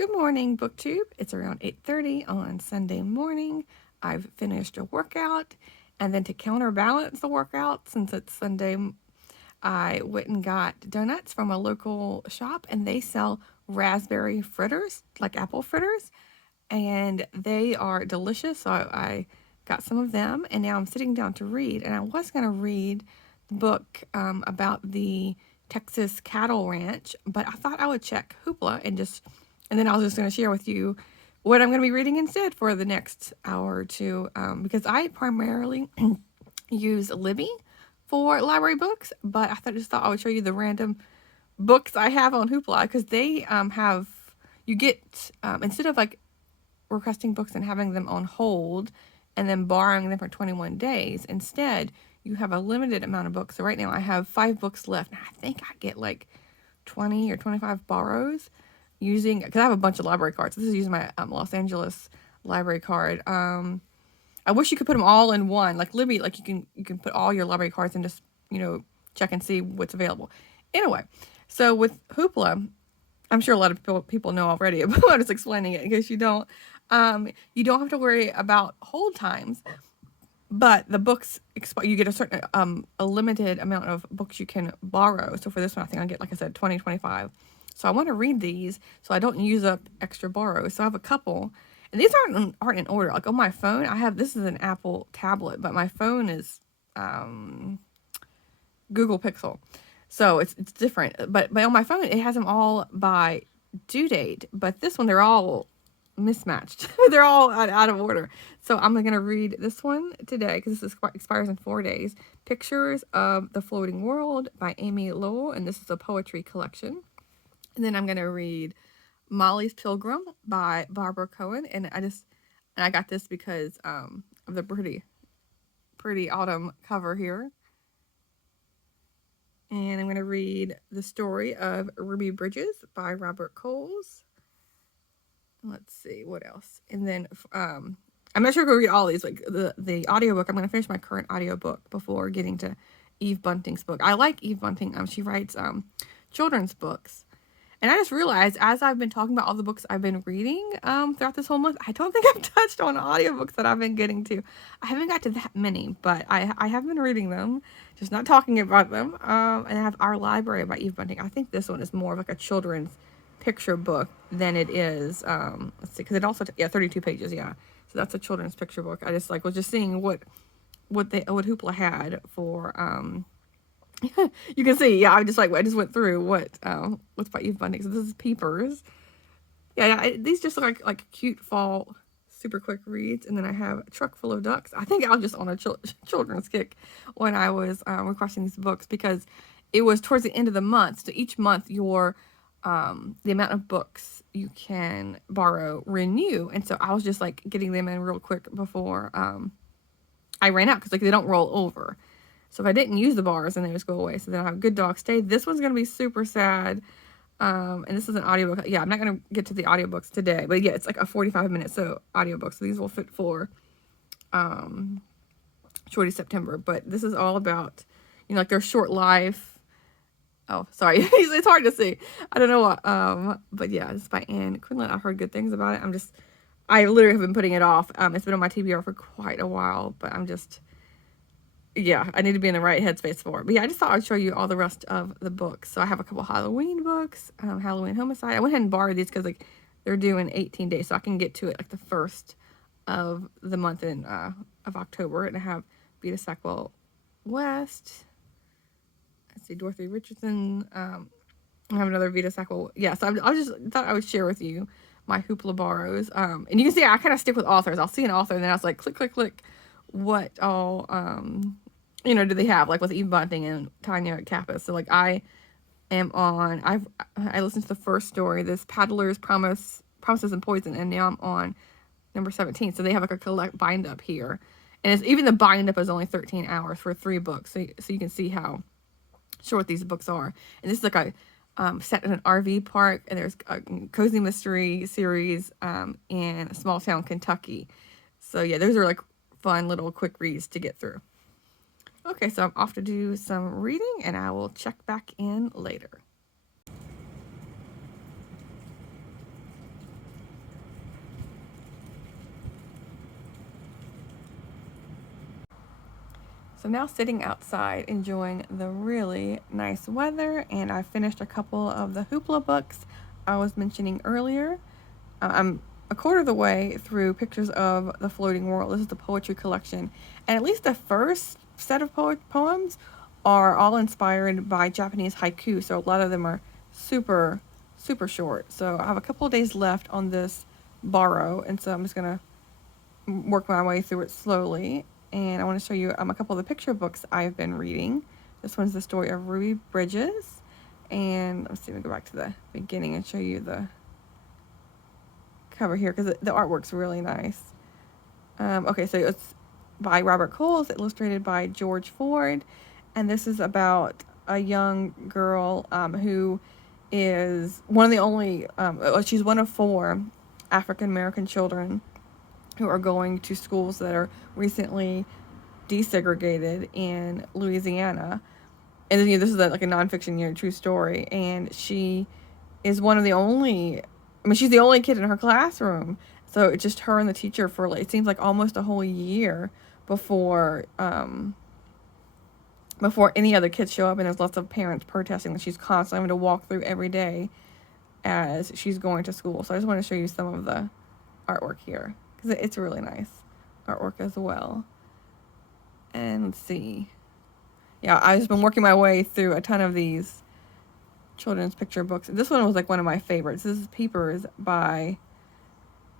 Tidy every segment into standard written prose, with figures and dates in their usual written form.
Good morning, BookTube. It's around 8:30 on Sunday morning. I've finished a workout, and then to counterbalance the workout, since it's Sunday, I went and got donuts from a local shop, and they sell raspberry fritters, like apple fritters, and they are delicious. So I got some of them, and now I'm sitting down to read. And I was going to read the book about the Texas cattle ranch, but I thought I would check Hoopla and then I was just going to share with you what I'm going to be reading instead for the next hour or two, because I primarily use Libby for library books, but I just thought I would show you the random books I have on Hoopla, because they you get, instead of like requesting books and having them on hold and then borrowing them for 21 days, instead you have a limited amount of books. So right now I have 5 books left, and I think I get like 20 or 25 borrows using, because I have a bunch of library cards. This is using my Los Angeles library card. I wish you could put them all in one, like Libby. Like you can put all your library cards and just check and see what's available. Anyway, so with Hoopla, I'm sure a lot of people know already, but I'm just explaining it in case you don't. You don't have to worry about hold times, but the books expire. You get a certain a limited amount of books you can borrow. So for this one, I think I'll get, like I said, 20, 25. So I want to read these so I don't use up extra borrows. So I have a couple, and these aren't in order. Like on my phone, this is an Apple tablet, but my phone is Google Pixel, so it's different. But on my phone, it has them all by due date. But this one, they're all mismatched. They're all out of order. So I'm going to read this one today because this expires in 4 days. Pictures of the Floating World by Amy Lowell, and this is a poetry collection. And then I'm going to read Molly's Pilgrim by Barbara Cohen, and I got this because of the pretty autumn cover here. And I'm going to read The Story of Ruby Bridges by Robert Coles. Let's see, what else? And then I'm not sure I'm going to read all these. Like the audiobook, I'm going to finish my current audiobook before getting to Eve Bunting's book. I like Eve Bunting. She writes children's books. And I just realized, as I've been talking about all the books I've been reading throughout this whole month, I don't think I've touched on audiobooks that I've been getting to. I haven't got to that many, but I have been reading them, just not talking about them. And I have Our Library by Eve Bunting. I think this one is more of like a children's picture book than it is, let's see, because it also, 32 pages, yeah. So that's a children's picture book. I just was just seeing what Hoopla had for, you can see, yeah, I just went through what's by Eve Bunting. So this is Peepers. Yeah, these just look like cute fall, super quick reads. And then I have A Truck Full of Ducks. I think I was just on a children's kick when I was requesting these books, because it was towards the end of the month. So each month the amount of books you can borrow renew. And so I was just getting them in real quick before I ran out, because they don't roll over. So if I didn't use the bars, then they just go away. So then I have Good Dog Stay. This one's going to be super sad. And this is an audiobook. Yeah, I'm not going to get to the audiobooks today. But yeah, it's like a 45-minute audiobook. So these will fit for Shorty September. But this is all about, their short life. Oh, sorry. It's hard to see. I don't know what. But yeah, this is by Anne Quinlan. I've heard good things about it. I literally have been putting it off. It's been on my TBR for quite a while. But I need to be in the right headspace for it. But yeah, I just thought I'd show you all the rest of the books. So I have a couple Halloween books, Halloween Homicide. I went ahead and borrowed these because they're due in 18 days, so I can get to it the first of the month of October. And I have Vita Sackwell West. Let's see, Dorothy Richardson. I have another Vita Sackwell. Yeah, so I just thought I would share with you my Hoopla borrows. And you can see I kind of stick with authors. I'll see an author, and then I was like, click, click, click. What all do they have, with Eve Bunting and Tanya Kappas. So I listened to the first story, this Paddler's Promises and Poison, and now I'm on number 17. So they have a collect bind up here, and even the bind up is only 13 hours for 3 books. So you can see how short these books are. And this is a set in an RV park, and there's a cozy mystery series in a small town Kentucky. So yeah, those are fun little quick reads to get through. Okay, so I'm off to do some reading, and I will check back in later. So now sitting outside enjoying the really nice weather, and I finished a couple of the Hoopla books I was mentioning earlier. I'm a quarter of the way through Pictures of the Floating World. This is the poetry collection, and at least the first set of poems are all inspired by Japanese haiku, so a lot of them are super, super short. So I have a couple of days left on this borrow, and so I'm just going to work my way through it slowly. And I want to show you a couple of the picture books I've been reading. This one's the story of Ruby Bridges. And let's see if we go back to the beginning and show you the cover here, because the artwork's really nice. Okay, so it's by Robert Coles, illustrated by George Ford. And this is about a young girl who is one of the only, she's one of 4 African American children who are going to schools that are recently desegregated in Louisiana. And this is like a nonfiction, true story. And she is one of the only, she's the only kid in her classroom. So it's just her and the teacher for, it seems like almost a whole year before any other kids show up. And there's lots of parents protesting that she's constantly having to walk through every day as she's going to school. So I just want to show you some of the artwork here, because it's really nice artwork as well. And let's see. Yeah, I've just been working my way through a ton of these children's picture books. This one was like one of my favorites. This is Peepers by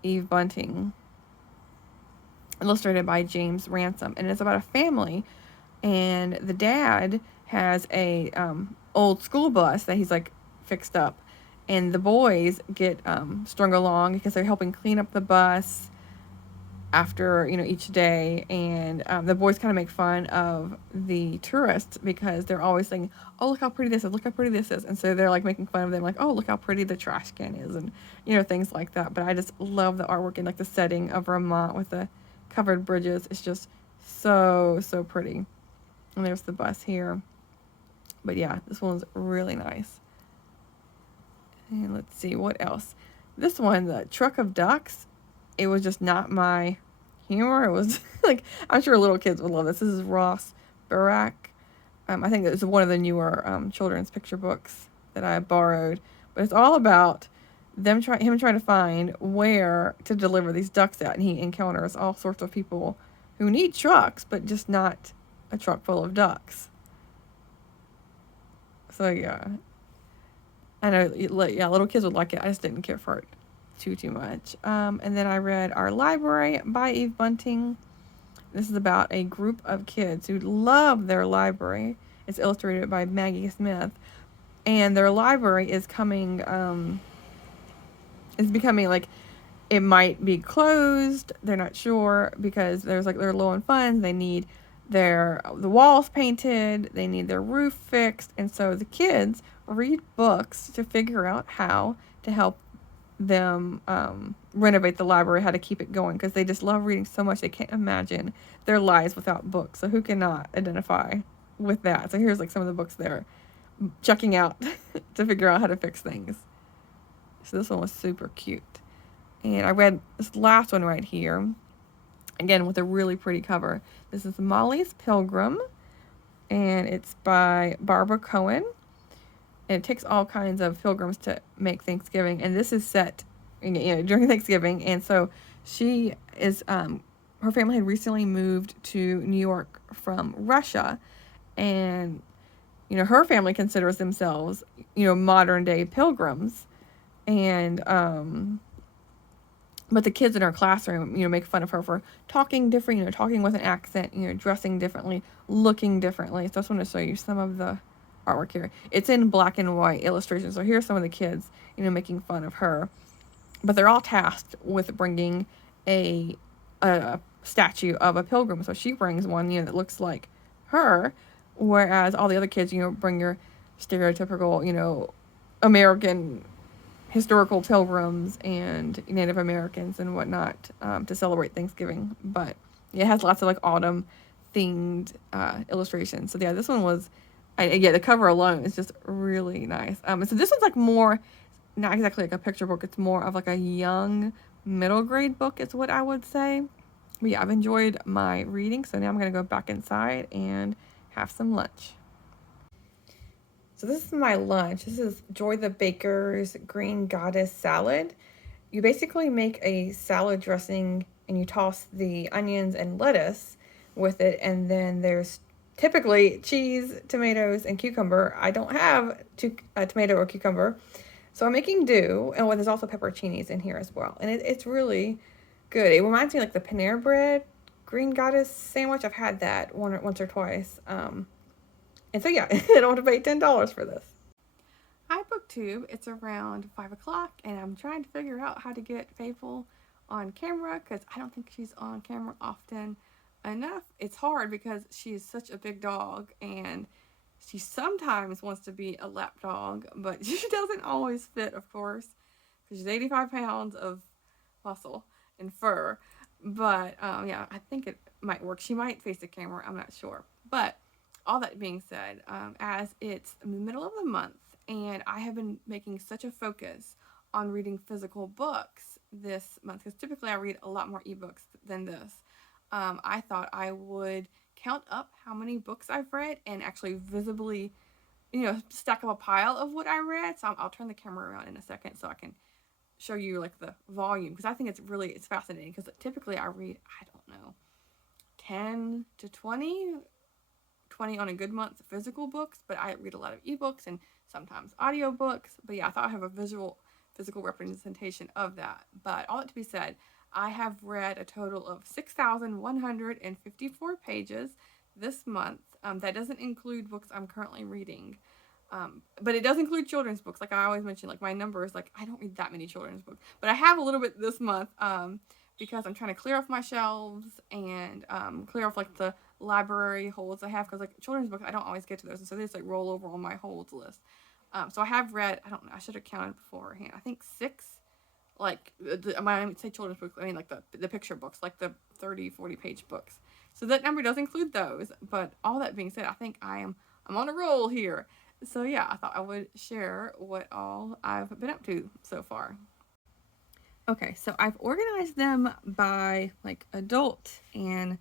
Eve Bunting, illustrated by James Ransom. And it's about a family, and the dad has a old school bus that he's like fixed up. And the boys get strung along because they're helping clean up the bus after, each day. And the boys kind of make fun of the tourists because they're always saying, oh, look how pretty this is, look how pretty this is. And so they're like making fun of them, like, oh, look how pretty the trash can is, and, things like that. But I just love the artwork and like the setting of Vermont with the covered bridges. It's just so, so pretty. And there's the bus here. But yeah, this one's really nice. And let's see, what else? This one, the Truck of Ducks, it was just not my humor. It was like, I'm sure little kids would love this. This is Ross Barak. I think it's one of the newer children's picture books that I borrowed. But it's all about him trying to find where to deliver these ducks at. And he encounters all sorts of people who need trucks, but just not a truck full of ducks. So yeah. I know, little kids would like it. I just didn't care for it too much. And then I read Our Library by Eve Bunting. This is about a group of kids who love their library. It's illustrated by Maggie Smith. And their library is becoming like, it might be closed. They're not sure because they're low on funds. They need the walls painted. They need their roof fixed. And so the kids read books to figure out how to help them renovate the library, how to keep it going, because they just love reading so much they can't imagine their lives without books. So who cannot identify with that? So here's like some of the books they're checking out to figure out how to fix things. So this one was super cute. And I read this last one right here, again with a really pretty cover. This is Molly's Pilgrim, and it's by Barbara Cohen. And it takes all kinds of pilgrims to make Thanksgiving. And this is set, during Thanksgiving. And so she is, her family had recently moved to New York from Russia. And, her family considers themselves, modern day pilgrims. And, but the kids in her classroom, make fun of her for talking different, talking with an accent, dressing differently, looking differently. So I just want to show you some of the artwork here. It's in black and white illustrations. So here's some of the kids, making fun of her. But they're all tasked with bringing a statue of a pilgrim. So she brings one, that looks like her, whereas all the other kids, bring your stereotypical, American historical pilgrims and Native Americans and whatnot to celebrate Thanksgiving. But it has lots of like autumn themed illustrations. So yeah, this one was, the cover alone is just really nice. So this one's like more, not exactly like a picture book. It's more of like a young middle grade book is what I would say. But yeah, I've enjoyed my reading, so now I'm going to go back inside and have some lunch. So this is my lunch. This is Joy the Baker's Green Goddess salad. You basically make a salad dressing and you toss the onions and lettuce with it, and then there's typically cheese, tomatoes, and cucumber. I don't have tomato or cucumber, so I'm making do, and there's also pepperoncinis in here as well, and it's really good. It reminds me like the Panera Bread Green Goddess sandwich. I've had that once or twice, and so yeah, I don't have to pay $10 for this. Hi, BookTube. It's around 5 o'clock, and I'm trying to figure out how to get Faithful on camera because I don't think she's on camera often enough. It's hard because she is such a big dog, and she sometimes wants to be a lap dog, but she doesn't always fit, of course, because she's 85 pounds of muscle and fur. But yeah, I think it might work. She might face the camera. I'm not sure. But all that being said, as it's the middle of the month, and I have been making such a focus on reading physical books this month, because typically I read a lot more ebooks than this. I thought I would count up how many books I've read and actually visibly, stack up a pile of what I read. So I'll turn the camera around in a second so I can show you like the volume, because I think it's fascinating, because typically I read, I don't know, 10 to 20 on a good month physical books, but I read a lot of ebooks and sometimes audiobooks. But yeah, I thought I have a physical representation of that. But all that to be said, I have read a total of 6,154 pages this month. That doesn't include books I'm currently reading. But it does include children's books. Like I always mention, like my number is like, I don't read that many children's books, but I have a little bit this month, because I'm trying to clear off my shelves and clear off like the library holds I have, because like children's books I don't always get to those, and so they just like roll over on my holds list. So I have read, I don't know, I should have counted beforehand, I think 6, like I might say children's books, I mean like the picture books, like the 30-40 page books. So that number does include those. But all that being said, I think I'm on a roll here. So yeah, I thought I would share what all I've been up to so far. Okay, so I've organized them by like adult and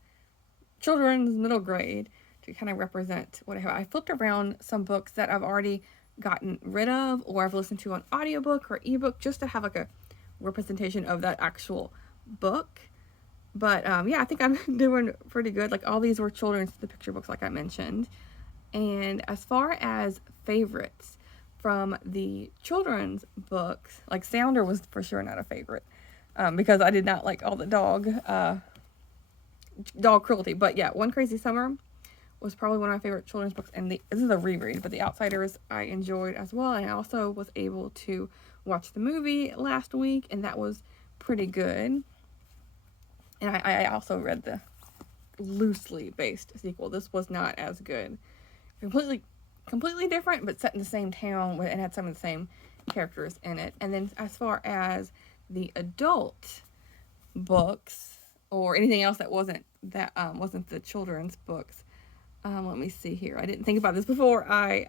children's middle grade to kind of represent what I have. I flipped around some books that I've already gotten rid of or I've listened to on audiobook or ebook, just to have like a representation of that actual book. But yeah, I think I'm doing pretty good. Like all these were children's, the picture books like I mentioned. And as far as favorites from the children's books, like Sounder was for sure not a favorite, because I did not like all the dog cruelty. But yeah, One Crazy Summer was probably one of my favorite children's books, and this is a reread, but The Outsiders I enjoyed as well. And I also was able to watch the movie last week, and that was pretty good. And I also read the loosely based sequel. This was not as good. Completely different, but set in the same town and had some of the same characters in it. And then as far as the adult books or anything else that wasn't the children's books, let me see here. I didn't think about this before I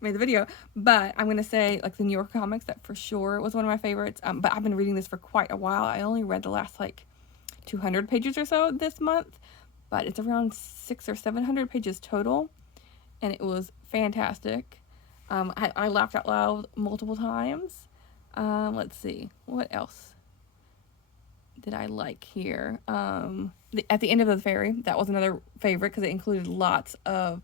made the video, but I'm gonna say like the New York comics, that for sure was one of my favorites. But I've been reading this for quite a while. I only read the last like 200 pages or so this month, but it's around 600 or 700 pages total, and it was fantastic. I laughed out loud multiple times. Let's see, what else did I like here? At the End of the Ferry, that was another favorite because it included lots of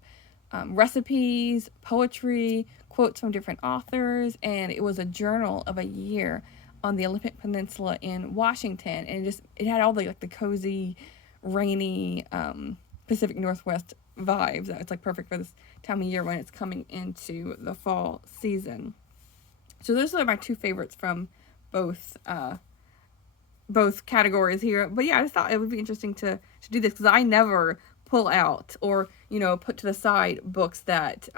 recipes, poetry, quotes from different authors, and it was a journal of a year on the Olympic Peninsula in Washington, and it had all the like the cozy, rainy Pacific Northwest vibes. It's like perfect for this time of year when it's coming into the fall season. So those are my two favorites from both categories here. But yeah, I just thought it would be interesting to do this, because I never pull out or put to the side books that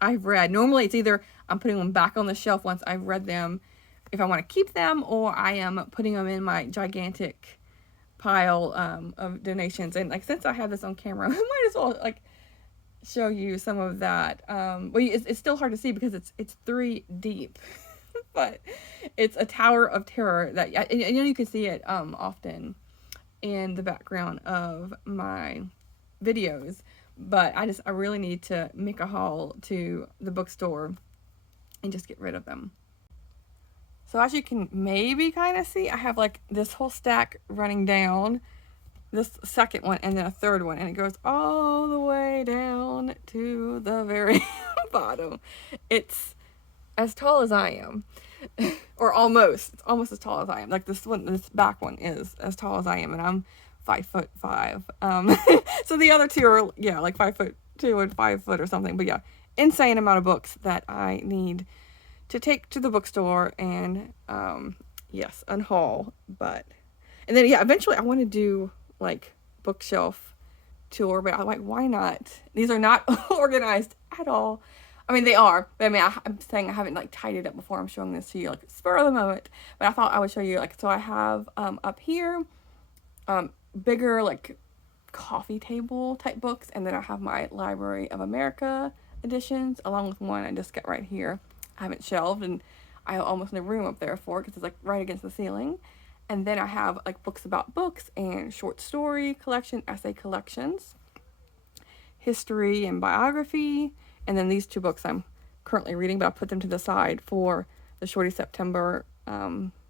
I've read. Normally it's either I'm putting them back on the shelf once I've read them if I want to keep them, or I am putting them in my gigantic pile of donations. And like, since I have this on camera, I might as well like show you some of that. Well, it's still hard to see because it's 3 deep, but it's a tower of terror that you can see it often in the background of my videos, but I really need to make a haul to the bookstore and just get rid of them. So as you can maybe kind of see, I have like this whole stack running down, this second one and then a third one, and it goes all the way down to the very bottom. It's as tall as I am. Or almost. It's almost as tall as I am. Like this back one is as tall as I am, and I'm 5'5". So the other two are, yeah, like 5'2" and 5 foot or something. But yeah, insane amount of books that I need to take to the bookstore and, yes, unhaul. And then, yeah, eventually I want to do like bookshelf tour, but I'm like, why not? These are not organized at all. I mean, they are, but I mean, I'm saying I haven't like tidied up before I'm showing this to you, like spur of the moment. But I thought I would show you, like, so I have up here bigger like coffee table type books, and then I have my Library of America editions along with one I just got right here. I haven't shelved, and I have almost no room up there for it because it's like right against the ceiling. And then I have like books about books and short story collection, essay collections, history and biography. And then these two books I'm currently reading, but I'll put them to the side for the Shorty September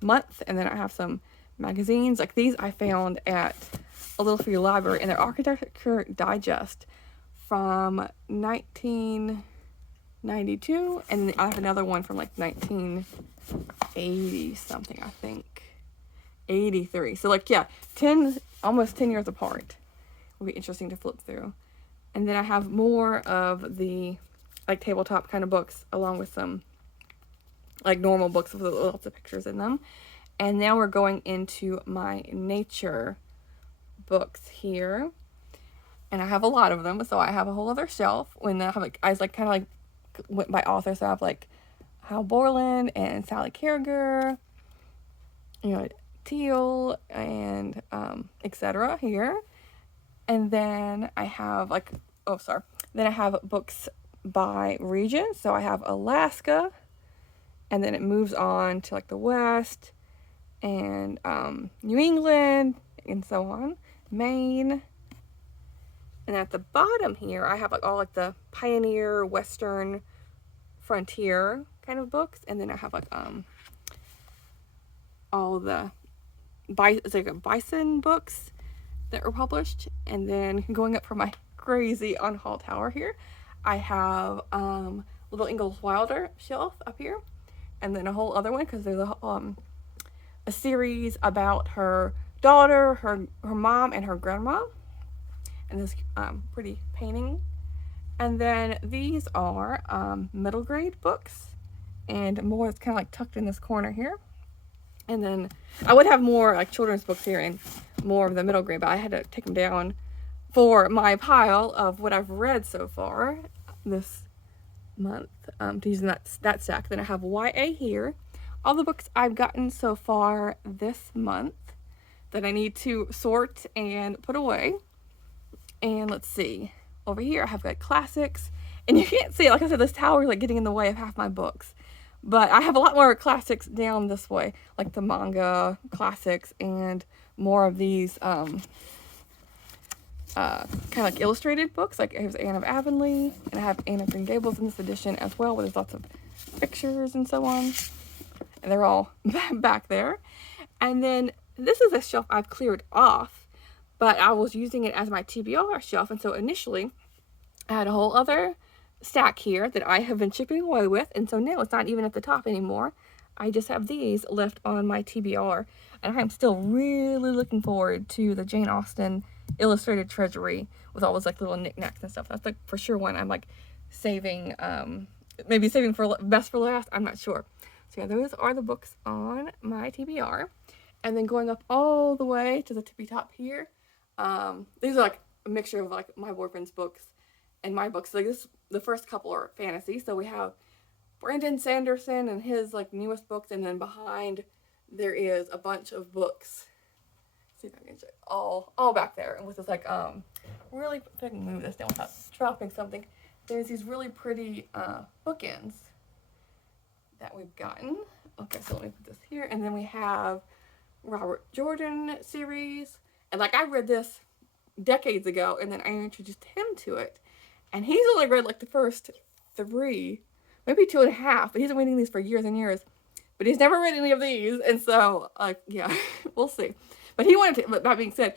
month. And then I have some magazines. Like these I found at a Little Free Library, and they're Architecture Digest from 1992. And I have another one from like 1980 something, I think. 83. So like, yeah, almost 10 years apart. Will be interesting to flip through. And then I have more of the like tabletop kind of books along with some like normal books with lots of pictures in them. And now we're going into my nature books here. And I have a lot of them, so I have a whole other shelf. When I have like, I like kind of like went by author, so I have like Hal Borland and Sally Carriger, you know, Teal and etc. here. And then I have like, then I have books by region. So I have Alaska, and then it moves on to like the West and New England and so on, Maine. And at the bottom here, I have like all like the pioneer, Western, frontier kind of books. And then I have like all the it's like bison books that were published. And then going up from my crazy unhaul tower here, I have Little Ingalls Wilder shelf up here, and then a whole other one because there's a series about her daughter, her mom, and her grandma, and this pretty painting. And then these are middle grade books, and more is kind of like tucked in this corner here. And then I would have more like children's books here and more of the middle grade, but I had to take them down for my pile of what I've read so far this month to use in that stack. Then I have YA here, all the books I've gotten so far this month that I need to sort and put away. And let's see, over here I have got classics, and you can't see it. Like I said, this tower is like getting in the way of half my books. But I have a lot more classics down this way, like the manga classics and more of these kind of like illustrated books. Like here's Anne of Avonlea, and I have Anne of Green Gables in this edition as well, where there's lots of pictures and so on. And they're all back there. And then this is a shelf I've cleared off, but I was using it as my TBR shelf. And so initially I had a whole other stack here that I have been chipping away with, and so now it's not even at the top anymore. I just have these left on my TBR, and I'm still really looking forward to the Jane Austen illustrated treasury with all those like little knickknacks and stuff. That's like for sure one I'm like saving, maybe saving for best for last, I'm not sure. So yeah, those are the books on my TBR. And then going up all the way to the tippy top here, these are like a mixture of like my boyfriend's books and my books. Like this, the first couple are fantasy. So we have Brandon Sanderson and his like newest books, and then behind there is a bunch of books. Let's see if I can check all back there. And with this like really, if I can move this down without dropping something, there's these really pretty bookends that we've gotten. Okay, so let me put this here, and then we have Robert Jordan series, And like I read this decades ago, and then I introduced him to it, and he's only read like the first 3, maybe 2.5, but he's been reading these for years and years. But he's never read any of these, and so yeah, we'll see. But he wanted to. But that being said,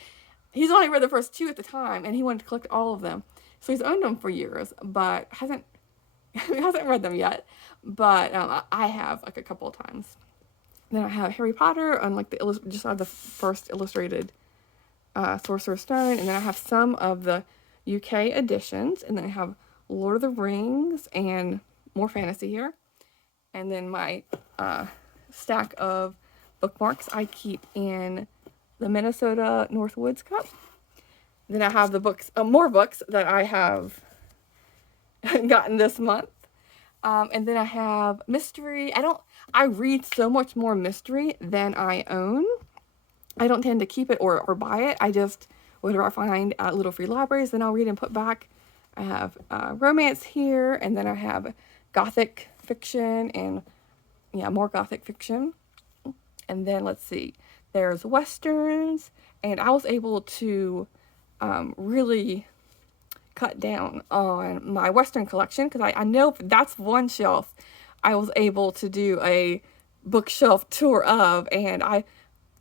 he's only read the first 2 at the time, and he wanted to collect all of them. So he's owned them for years, but hasn't read them yet. But I have like a couple of times. Then I have Harry Potter on like just on the first illustrated Sorcerer's Stone, and then I have some of the UK editions, and then I have Lord of the Rings and more fantasy here. And then my stack of bookmarks I keep in the Minnesota Northwoods Cup. Then I have the books, more books that I have gotten this month. And then I have mystery. I read so much more mystery than I own. I don't tend to keep it or buy it. I just, whatever I find at little free libraries, then I'll read and put back. I have romance here, and then I have gothic fiction and, yeah, more gothic fiction. And then, let's see, there's westerns, and I was able to really cut down on my western collection, because I know that's one shelf I was able to do a bookshelf tour of, and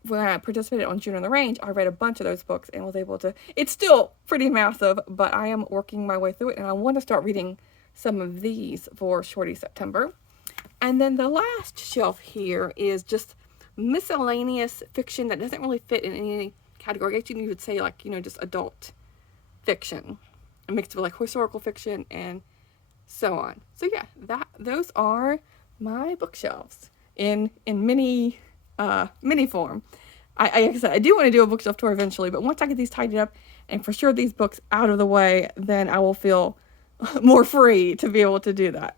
when I participated on June on the Range, I read a bunch of those books and was able to, it's still pretty massive, but I am working my way through it, and I want to start reading some of these for Shorty September. And then the last shelf here is just miscellaneous fiction that doesn't really fit in any category. I guess you would say, like, just adult fiction, mixed with like historical fiction and so on. So yeah, those are my bookshelves in mini form. Like I said, I do want to do a bookshelf tour eventually, but once I get these tidied up and for sure these books out of the way, then I will feel more free to be able to do that.